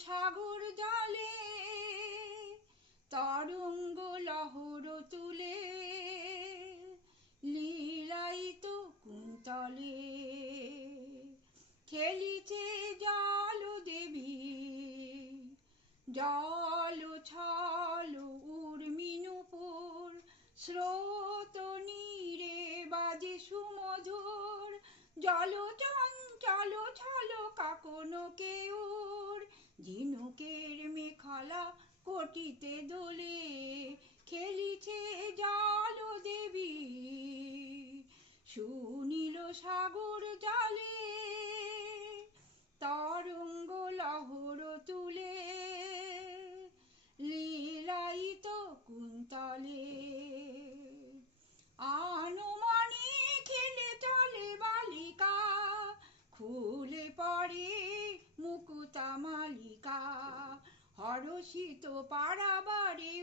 সাগর জলে তরঙ্গ লহর তুলে লীলায়িত কুন্তলে খেলিছে জল দেবী জল ছল উর্মিনুপুর স্রোত নীরে বাজে সুমধুর জল চঞ্চল ছল কাকন কেউর ঝিনুকের মেখলা কোটিতে দোলে খেলিছে জল দেবী সুনীল সাগর জলে তরঙ্গ লহর তুলে লীলায়িত কুন্তলে আনমনে খেলে চলে বালিকা খুলে পড়ে মুকুতা মালিকা হরষিত পারাবারে